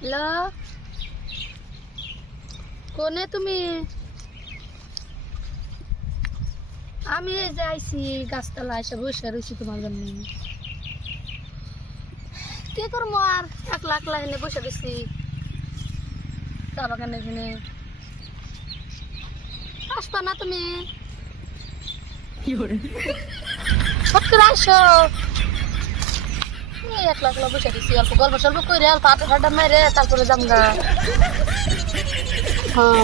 Hello কোনে তুমি? আমি এই যে গাছতলা এসে বসে রয়েছি তোমার জন্য। কি করব আর? একলা একলা এনে বসে রয়েছি চা বাগানে এখানে। আসবা না তুমি? সত্যি আসো। একলা একলা বসে রয়েছি অল্প গল্প সল্প করে অল্প আটা ফাটা মেরে তারপরে যাম গা। হ্যাঁ।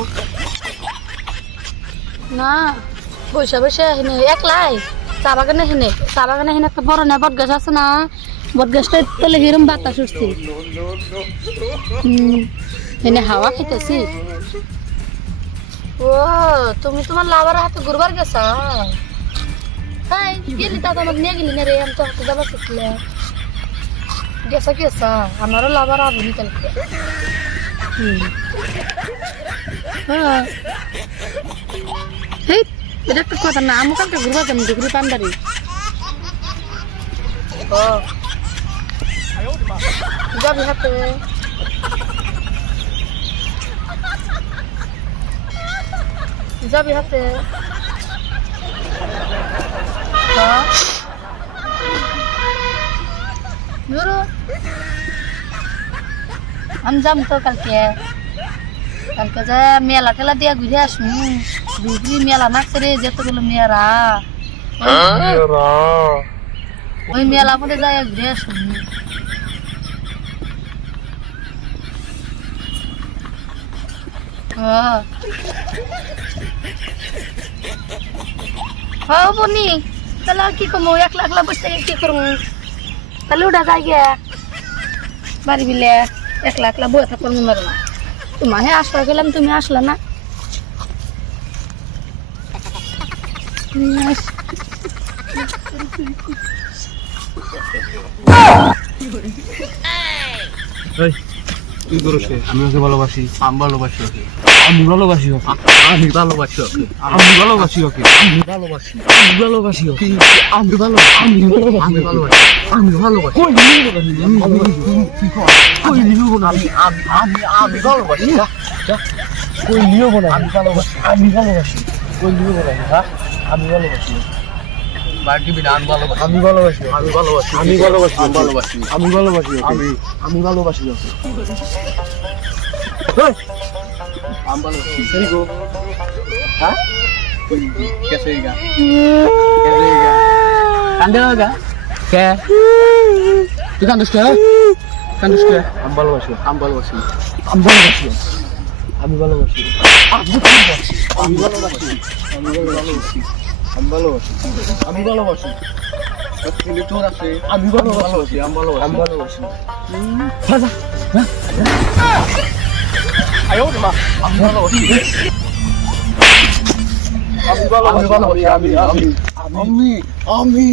না, বসে বসে হেনে একলাই, চা বাগানে হেনে, চা বাগানে হেনে একটা বড় না বট গাছ আছে না বট গাছটা তলে হিরম বাতাস উঠছে। হেনে হাওয়া খাইতেছি। ও, তুমি তোমার লাভার হাতে ঘুরবার গেছ? হাই, গেলি তা তোমাকে নিয়ে গেলি না রে, আমি তো হাতে যাবার গেছা গেছা আমারও লাভার আবুনি কালকে হ্যাঁ। এটা একটা কথা না আমি কালকে ঘুরবা যাব ডিগ্রি পান্ডারি। যাবি হাতে। যাবি হাতে। আমি যাম তো কালকে। কালকে যে মেলা টেলা দিয়া ঘুরে আসুন বুঝলি মেলা নাচছে রে যেতগুলো মেয়েরা। ওই মেলা মধ্যে যাই ঘুরে আসুন হ্যাঁ বনি তাহলে কি করব একলা একলা বসে কি করব তাহলে ওটা যাই গে বাড়ি বিলে একলা একলা বয়ে থাকব মনে না। তোমার হ্যাঁ আসলা গেলাম তুমি আসলা না। তুই করিস কে? আমি ওকে ভালোবাসি আমি ভালোবাসি ওকে। আমি ভালোবাসি ওকে আমি ভালোবাসি ওকে আমি ভালোবাসি ওকে আমি ভালোবাসি আমি ভালোবাসি ওকে আমি ভালো আমি আমি ভালোবাসি আমি ভালোবাসি কই নিব কই নিব না আমি আমি আমি ভালোবাসি কই নিব না আমি ভালোবাসি আমি ভালোবাসি কই নিব না হ্যাঁ আমি ভালোবাসি আমি ভালোবাসি আমি ভালোবাসি আমি ভালোবাসি আমি ভালোবাসি আমি ভালোবাসি আমি ভালোবাসি আমি আমি ভালোবাসি Ambal Sego. Hah? Kesega. Kesega. Kandel ga? Ke. Itu kan dus ke? Kan dus ke? Ambal wasu. Ambal wasu. Ambal wasu. আমি ভালোবাসি আমি ভালোবাসি আমি ভালোবাসি আমি ভালোবাসি আমি ভালোবাসি আমি ভালোবাসি আমি ভালোবাসি আমি ভালোবাসি আমি ভালোবাসি আমি ভালোবাসি ভাজা আয়ো মা আমি ভালোবাসি আমি ভালোবাসি আমি আমি আমি আমি আমি